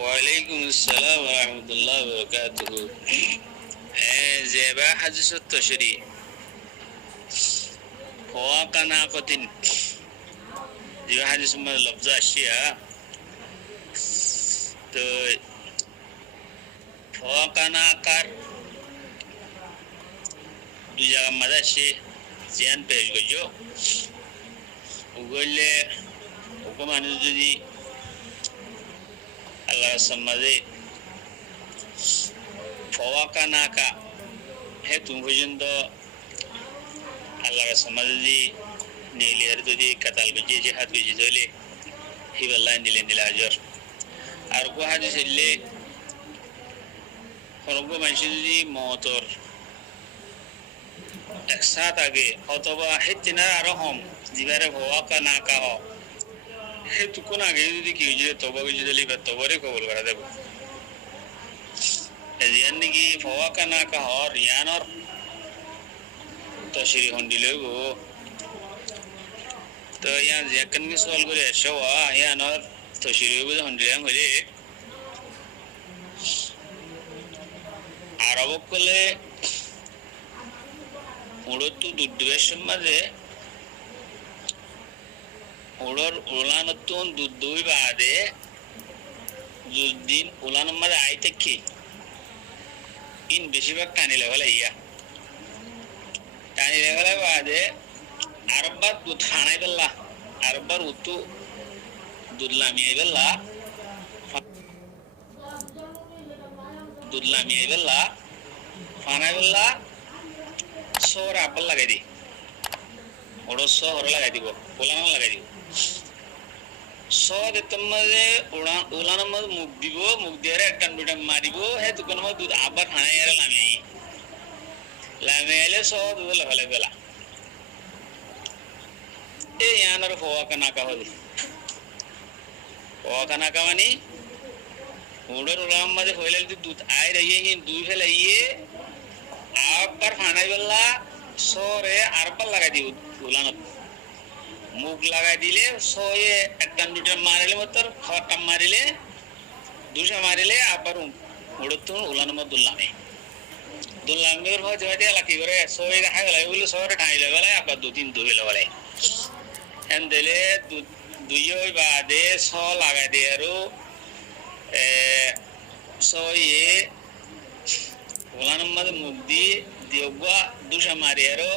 ওয়ালাইকুম আসসালাম ওয়া রাহমাতুল্লাহি ওয়া বারাকাতুহু। জেবা হাদিসত তশরি ওয়া কানাকাতিন যে হাদিস মে লফজ আসিয়া তো ওয়া কানাকার দু জায়গা মাঝে সে জিয়ান পেশ গইও ওগলে ওকমানে যদি আল্লাহ সমাজে ফওয়াকানাকা হে তুমি পর্যন্ত আল্লাহর সমাজে নীলের যদি কাতাল গজি জিহাদ গজি দলে হিবাল্লাহ নীলে নীলাজর আর কো হাদিস হইলে হরগো মানুষ যদি মতর একসাথ আগে অথবা হেতিনা আরো হম জিবারে ফওয়াকানাকা হ হে তুকুন আগে যদি কি যে তবা গজি দলে বা তবরে কবুল করা দেব यानी कि फवाकाना का और यान और तशरीह होंडिले गो तो यहाँ जैकन के सवाल को ऐसा हुआ यान और तशरीह को होंडिले मुझे आरबों को ले उड़ो तो दुर्देशन मजे उड़ोर उड़ान तो दुर्दोई बादे जो दिन उड़ान मजे आई तक की इन बेशिरभाग टानी लेवल है टानी लेवल बादे अरबार दूध खाना ही बल्ला अरबार उतु दूध लामी ही बल्ला फाना ही बल्ला सोर एप्पल लगा दी और सोर लगा दी वो उलाना लगा दी सोद तम्मदे उलाना मद मुग दिबो मुग देरे कंप्यूटर मारिबो है तो कनमा दूध आबर खाना यार लामेले सोद दूध लहले बेला ए यानर फवाकाना का होदी फवाकाना का मानी उड़र उलाना मद होइले दूध आए रही है दूध है लइए आबर खाना बेला सोरे आरबल लगा दी उलाना मुख लगा दिले सोये कंप्यूटर मारिले मतलब खटा मारिले दूसरा मारिले आपर उड़तुन उलान मत दुल्लामे और बहुत जगह लकी करे सोये रहा है वाला उल्लू सोरे ढाई लेवल है आप दो तीन दुबे लेवल है हैंडले दुयो बादे सो लगा दिया रो सोये उलान मत मुक्ति दियोगा दूसरा मारिया रो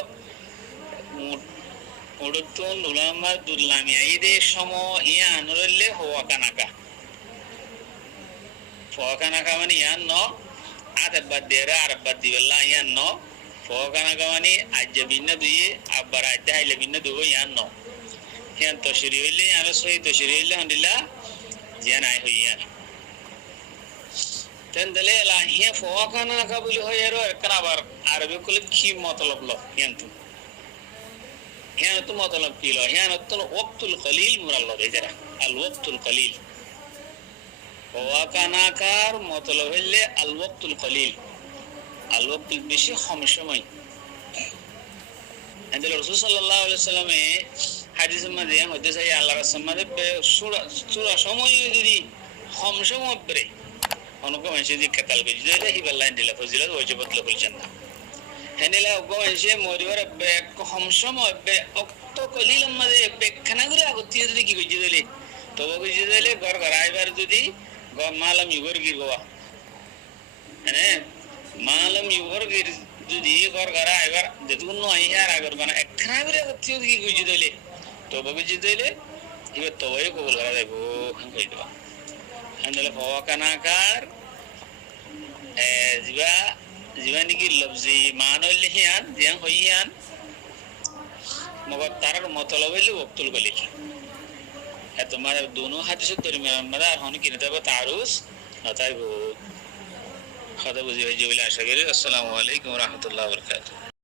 उड़तुन उलामा दुल्लामी आइदे शमो ये आनुरले फवाकानाका मानी यान नो आदर बदेरा आर बदिवल्ला यान नो फवाकानाका मानी आजबिन्ना दुये अब्बर आज्जा हाइले बिन्ना दुगो यान नो यान तशरीहले यान सोई तशरीहले हंडिला यान आइ हुई यान तंदले ला ये फवाकानाका बोली हो यारो कराबर अरबी कुल की मतलब लो यान तू यहाँ तो मतलब किलो यहाँ तो वक्तुल कलील मुराल्लो बेजरा अल वक्तुल कलील फवाकानाकार मतलब है ले अल वक्तुल कलील अल वक्तुल बेशी कम समय अंदर रसूल सल्लल्लाहु अलैहि वसल्लम हादीस में दिया होते से अल्लाह रसूल में पे सूरा समय यदि कम समय परे उनको मस्जिद कतल के जिले ही बल्ला इंदिला फजिलत वजबत लहुल जन्नह हेनेला उगवंशे मोरिवर बेक हमसमो बे अक्तो कलील मदे बेखनागुरे आगतिय जदि कि गजिदले तो गजिदले घर घर आइबार जदि मालम युगर गिरवा हेने मालम युगर गिर जदि घर घर आइबार जदुनो आइहार आगर बना एकखनागुरे आगतिय जदि गजिदले तो गजिदले इबे तोय कोबल करा देबो हंगइदवा हंदले फवाकानाकार जिबा जीवानी की लफ्ज़ी मानो लिहियान जियां होइयान मगर तार मतलब है वक्तुल कलील है तुम्हारे दोनों हाथ से दरमियान मदार होने की नताब तारुस नताब खदा बुझी है जो विलास करें। अस्सलामु अलैकुम व रहमतुल्लाहि व बरकातुहू।